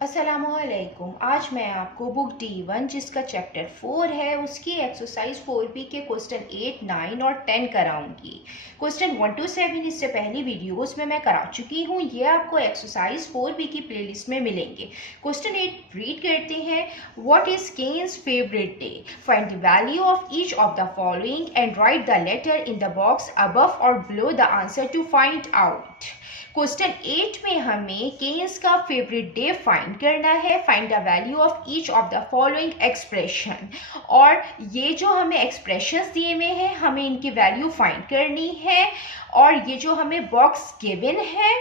अस्सलामुअलैकुम। आज मैं आपको बुक D1 जिसका चैप्टर 4 है उसकी एक्सरसाइज 4B के क्वेश्चन 8, 9 और 10 कराऊंगी। क्वेश्चन 1 to 7 इससे पहली वीडियोस में मैं करा चुकी हूँ, ये आपको एक्सरसाइज 4B की प्लेलिस्ट में मिलेंगे। क्वेश्चन 8 रीड करते हैं। What is Ken's favourite day? Find the value of each of the following and write the letter in the box above और below the answer to find out. Question 8 में हमें Keynes का favourite day find करना है। Find the value of each of the following expression, और ये जो हमें एक्सप्रेशंस दिए हुए हैं हमें इनकी वैल्यू फाइंड करनी है। और ये जो हमें बॉक्स गिवन है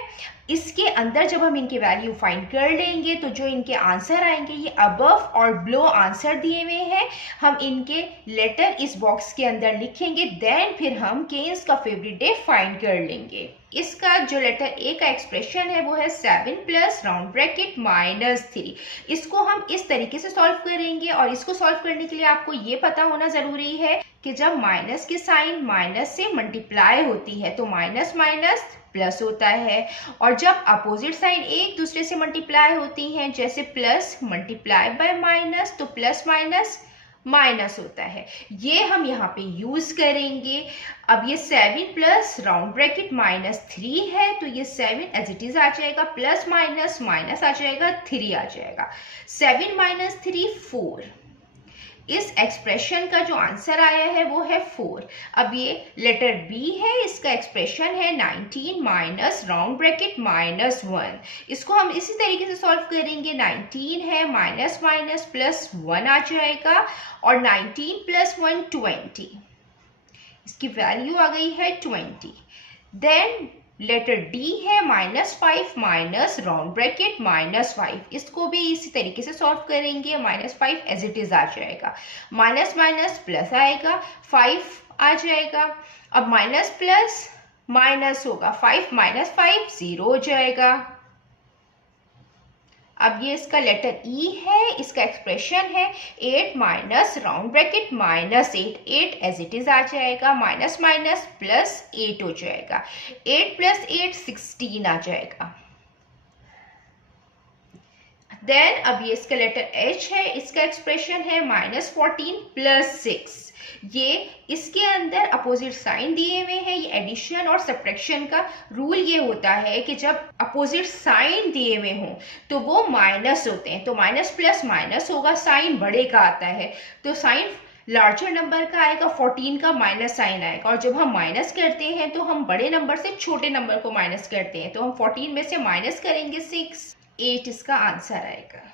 इसके अंदर जब हम इनकी वैल्यू फाइंड कर लेंगे तो जो इनके आंसर आएंगे ये अबव और बिलो आंसर दिए हुए हैं, हम इनके लेटर इस बॉक्स के अंदर लिखेंगे, देन फिर हम केन्स का फेवरेट डे फाइंड कर लेंगे। इसका जो लेटर ए का एक्सप्रेशन है वो है 7 प्लस राउंड ब्रैकेट -3। इसको हम इस तरीके से सॉल्व करेंगे, और इसको सॉल्व करने के लिए आपको ये पता होना जरूरी है कि जब माइनस की साइन माइनस से मल्टीप्लाई होती है तो माइनस माइनस प्लस होता है, और जब अपोजिट साइन एक दूसरे से मल्टीप्लाई होती हैं जैसे प्लस मल्टीप्लाई बाय माइनस तो प्लस माइनस माइनस होता है। ये हम यहाँ पे यूज करेंगे। अब ये 7 प्लस राउंड ब्रैकेट -3 है तो ये 7 एज इट इज आ जाएगा, प्लस माइनस माइनस आ जाएगा, 3 आ जाएगा। 7 - 3 4। इस एक्सप्रेशन का जो आंसर आया है वो है 4। अब ये लेटर बी है, इसका एक्सप्रेशन है 19 माइनस राउंड ब्रैकेट -1। इसको हम इसी तरीके से सॉल्व करेंगे। 19 है, माइनस माइनस प्लस 1 आ जाएगा, और 19 प्लस 1 20। इसकी वैल्यू आ गई है 20। देन लेटर डी है -5 माइनस राउंड ब्रैकेट -5। इसको भी इसी तरीके से सॉल्व करेंगे। -5 एज इट इज आ जाएगा, माइनस माइनस प्लस आएगा, 5 आ जाएगा। अब माइनस प्लस माइनस होगा, 5 - 5 0 हो जाएगा। अब ये इसका लेटर ई है, इसका एक्सप्रेशन है 8 minus round bracket -8। 8 as it is आ जाएगा, माइनस माइनस प्लस 8 हो जाएगा। 8 + 8 16 आ जाएगा। देन अब ये इसका लेटर एच है, इसका एक्सप्रेशन है -14 + 6। ये इसके अंदर अपोजिट साइन दिए हुए हैं। ये एडिशन और सब्ट्रैक्शन का रूल ये होता है कि जब अपोजिट साइन दिए हुए हों तो वो माइनस होते हैं, तो माइनस प्लस माइनस होगा, साइन बड़े का आता है तो साइन लार्जर नंबर का आएगा, 14 का माइनस साइन आएगा। और जब हम माइनस करते हैं तो हम बड़े नंबर से छोटे नंबर को माइनस करते हैं, तो हम 14 में से माइनस करेंगे 6, 8 इसका आंसर आएगा।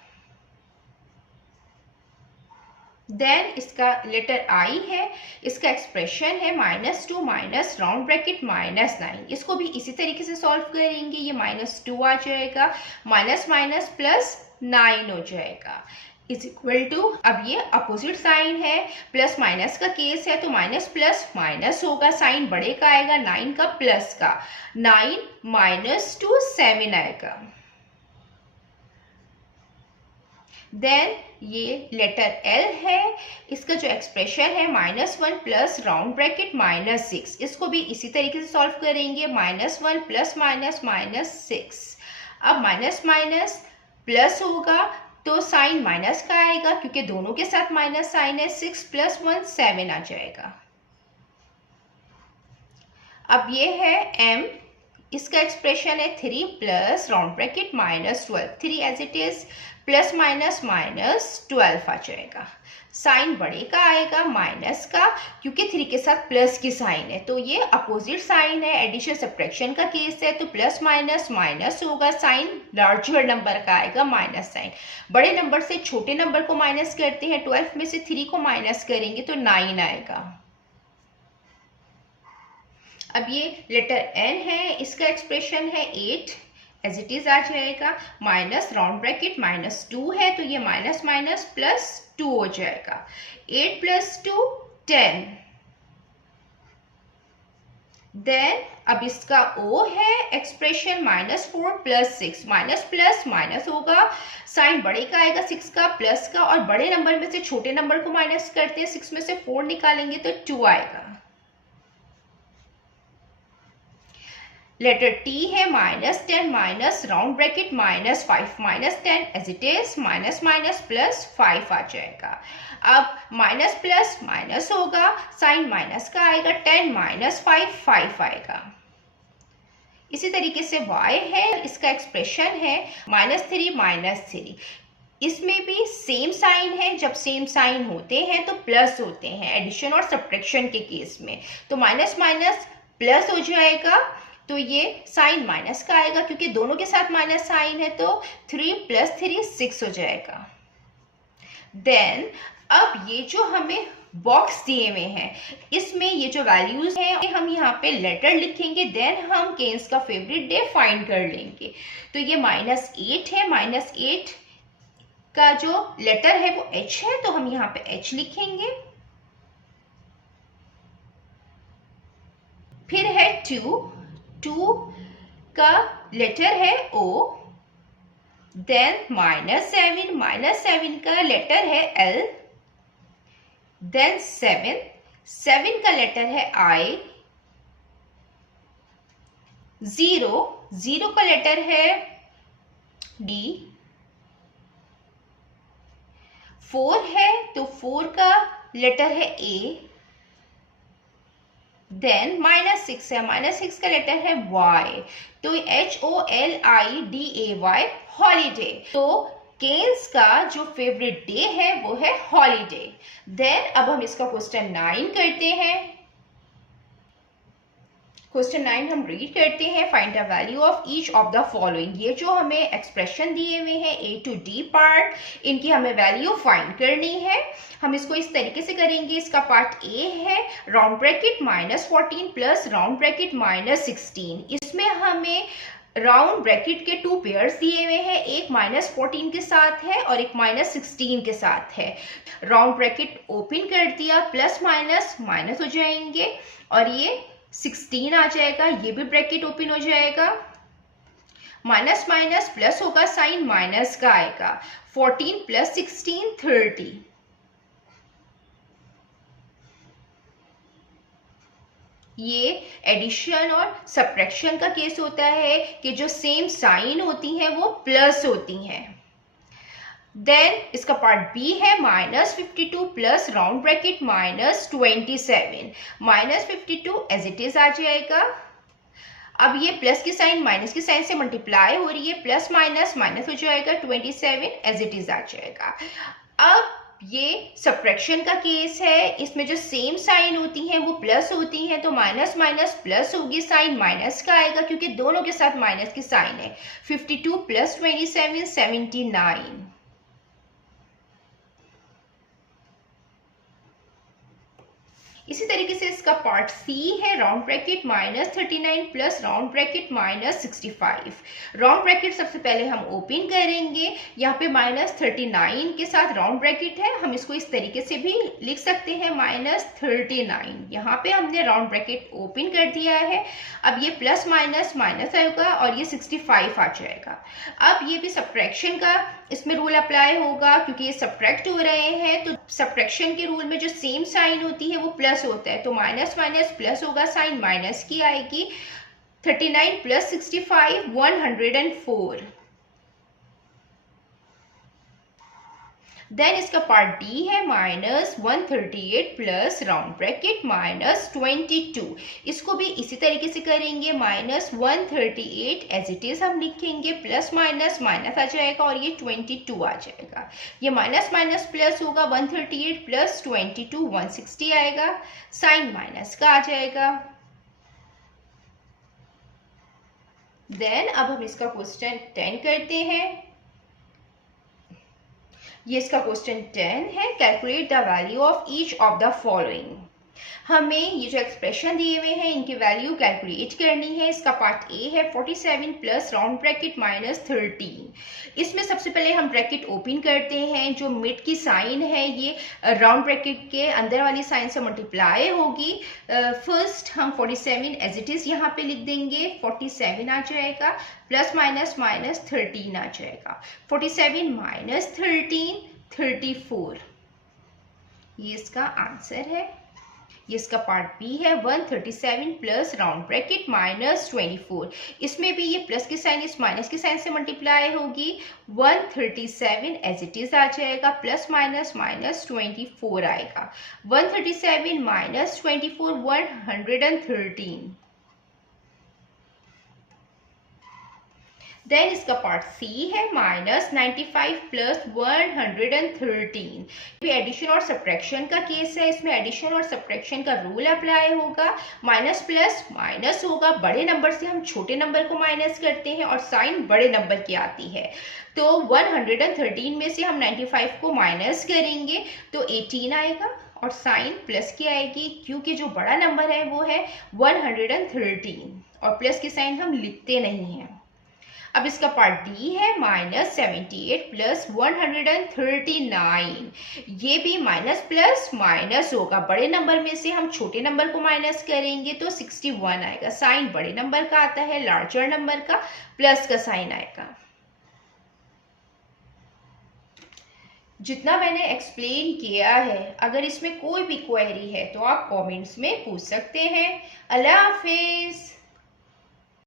देन इसका लेटर आई है, इसका एक्सप्रेशन है -2 माइनस राउंड ब्रैकेट -9। इसको भी इसी तरीके से सॉल्व करेंगे। ये -2 आ जाएगा, माइनस माइनस प्लस 9 हो जाएगा, इज इक्वल टू। अब ये अपोजिट साइन है, प्लस माइनस का केस है तो माइनस प्लस माइनस होगा, साइन बड़े का आएगा, 9 का प्लस का, 9 - 2 7 आएगा। देन ये लेटर एल है, इसका जो एक्सप्रेशन है -1 प्लस राउंड ब्रैकेट -6। इसको भी इसी तरीके से सॉल्व करेंगे। -1 प्लस माइनस -6। अब माइनस माइनस प्लस होगा तो साइन माइनस का आएगा, क्योंकि दोनों के साथ माइनस साइन है। 6 + 1 7 आ जाएगा। अब ये है एम, इसका एक्सप्रेशन है 3 plus round bracket -12। 3 as it is, plus minus minus 12 आ जाएगा। साइन बड़े का आएगा, माइनस का, क्योंकि 3 के साथ प्लस की साइन है तो ये अपोजिट साइन है, एडिशन सब्ट्रैक्शन का केस है तो प्लस माइनस माइनस होगा, साइन लार्जर नंबर का आएगा, माइनस साइन। बड़े नंबर से छोटे नंबर को माइनस करते हैं, 12 में से 3 को माइनस करेंगे तो 9 आएगा। अब ये लेटर एन है, इसका एक्सप्रेशन है 8 एज इट इज आ जाएगा, माइनस राउंड ब्रैकेट -2 है तो ये माइनस माइनस प्लस 2 हो जाएगा। 8 + 2 10। देन अब इसका ओ है, एक्सप्रेशन -4 + 6। माइनस प्लस माइनस होगा, साइन बड़े का आएगा, 6 का प्लस का, और बड़े नंबर में से छोटे नंबर को माइनस करते हैं, 6 में से 4 निकालेंगे तो 2 आएगा। लेटर टी है -10 minus round bracket -5 -10 as it is minus minus plus 5 आ जाएगा। अब माइनस प्लस माइनस होगा, साइन माइनस का आएगा, 10 - 5 5 आएगा। इसी तरीके से y है, इसका एक्सप्रेशन है -3 - 3। इसमें भी सेम साइन है, जब सेम साइन होते हैं तो प्लस होते हैं एडिशन और सब्ट्रैक्शन के केस में। तो माइनस माइनस प्लस हो जाएगा, तो ये साइन माइनस का आएगा क्योंकि दोनों के साथ माइनस साइन है, तो 3 + 3 6 हो जाएगा। देन अब ये जो हमें बॉक्स दिए हुए हैं, इसमें ये जो वैल्यूज हैं हम यहाँ पे लेटर लिखेंगे, देन हम केन्स का फेवरेट डे फाइंड कर लेंगे। तो ये -8 है, -8 का जो लेटर है वो H है, तो हम यहाँ पे H लिखेंगे। फिर है 2 का लेटर है O, देन -7 का लेटर है L, देन 7 का लेटर है I, 0 का लेटर है D, 4 है तो 4 का लेटर है A, देन -6 है, -6 का लेटर है Y, तो HOLIDAY हॉलीडे। तो केन्स का जो फेवरेट डे है वो है हॉलीडे। देन अब हम इसका क्वेश्चन 9 करते हैं। क्वेश्चन 9 हम रीड करते हैं। Find the value of each of the following. ये जो हमें एक्सप्रेशन दिए हुए हैं A to D पार्ट, इनकी हमें वैल्यू फाइंड करनी है। हम इसको इस तरीके से करेंगे। इसका पार्ट A है round bracket -14 plus round bracket -16। इसमें हमें राउंड ब्रैकेट के 2 पेयर्स दिए हुए हैं, एक -14 के साथ है और एक -16 के साथ है। राउंड ब्रैकेट ओपन कर दिया, प्लस माइनस माइनस हो जाएंगे और ये 16 आ जाएगा, ये भी ब्रैकेट ओपन हो जाएगा। माइनस माइनस प्लस होगा, साइन माइनस का आएगा। 14 + 16 30। ये एडिशन और सब्ट्रैक्शन का केस होता है कि जो सेम साइन होती हैं वो प्लस होती हैं। देन इसका पार्ट बी है -52 plus round bracket -27। -52 as it is आ जाएगा। अब ये प्लस की साइन माइनस की साइन से मल्टीप्लाई हो रही है, प्लस माइनस माइनस हो जाएगा, 27 एज इट इज आ जाएगा। अब ये सब्ट्रैक्शन का केस है, इसमें जो सेम साइन होती हैं वो प्लस होती हैं, तो माइनस माइनस प्लस होगी, साइन माइनस का आएगा क्योंकि दोनों के साथ माइनस की साइन है। 52 + 27 79। इसी तरीके से इसका पार्ट सी है round bracket -39 plus round bracket -65। Round bracket सबसे पहले हम ओपन करेंगे। यहाँ पे -39 के साथ राउंड ब्रैकेट है, हम इसको इस तरीके से भी लिख सकते हैं -39। यहाँ पे हमने राउंड ब्रैकेट ओपन कर दिया है। अब ये प्लस माइनस माइनस आएगा और ये 65 आ जाएगा। अब ये भी सब्ट्रैक्शन का इसमें रूल अप्लाई होगा क्योंकि ये सब्ट्रैक्ट हो रहे हैं, तो सब्ट्रैक्शन के रूल में जो सेम साइन होती है वो प्लस होता है, तो माइनस माइनस प्लस होगा, साइन माइनस की आएगी। 39 + 65 104। देन इसका पार्ट डी है -138 प्लस राउंड ब्रैकेट -22। इसको भी इसी तरीके से करेंगे। -138 एज इट इज हम लिखेंगे, प्लस माइनस माइनस आ जाएगा और ये 22 आ जाएगा। ये माइनस माइनस प्लस होगा, 138 + 22 160 आएगा, साइन माइनस का आ जाएगा। देन अब हम इसका क्वेश्चन 10 करते हैं। ये इसका क्वेश्चन 10 है। Calculate the value of each of the following. हमें ये जो एक्सप्रेशन दिए हुए हैं इनकी वैल्यू कैलकुलेट करनी है। इसका पार्ट ए है 47 प्लस राउंड ब्रैकेट -13। इसमें सबसे पहले हम ब्रैकेट ओपन करते हैं। जो मिड की साइन है ये राउंड ब्रैकेट के अंदर वाली साइन से मल्टीप्लाई होगी। फर्स्ट हम 47 एज इट इज यहाँ पे लिख देंगे, 47 आ जाएगा, प्लस माइनस माइनस 13 आ जाएगा। 47 - 13 34। ये इसका आंसर है। ये इसका पार्ट बी है। 137 प्लस राउंड ब्रैकेट माइनस 24, इसमें भी ये प्लस की साइन इस माइनस की साइन से मल्टीप्लाई होगी। 137 एज इट इज आ जाएगा, प्लस माइनस माइनस 24 आएगा। 137 माइनस 24 113। देन इसका पार्ट सी है माइनस 95 प्लस 113। भी एडिशन और सब्ट्रैक्शन का केस है, इसमें एडिशन और सब्ट्रैक्शन का रूल अप्लाई होगा। माइनस प्लस माइनस होगा, बड़े नंबर से हम छोटे नंबर को माइनस करते हैं और साइन बड़े नंबर की आती है। तो 113 में से हम 95 को माइनस करेंगे तो 18 आएगा और साइन प्लस की आएगी, क्योंकि जो बड़ा नंबर है वो है 113 और प्लस की साइन हम लिखते नहीं हैं। अब इसका पार्ट डी है माइनस 78 प्लस 139। ये भी माइनस प्लस माइनस होगा, बड़े नंबर में से हम छोटे नंबर को माइनस करेंगे तो 61 आएगा। साइन बड़े नंबर का आता है, लार्जर नंबर का प्लस का साइन आएगा। जितना मैंने एक्सप्लेन किया है, अगर इसमें कोई भी क्वेरी है तो आप कमेंट्स में पूछ सकते हैं। अल्लाह हाफिज।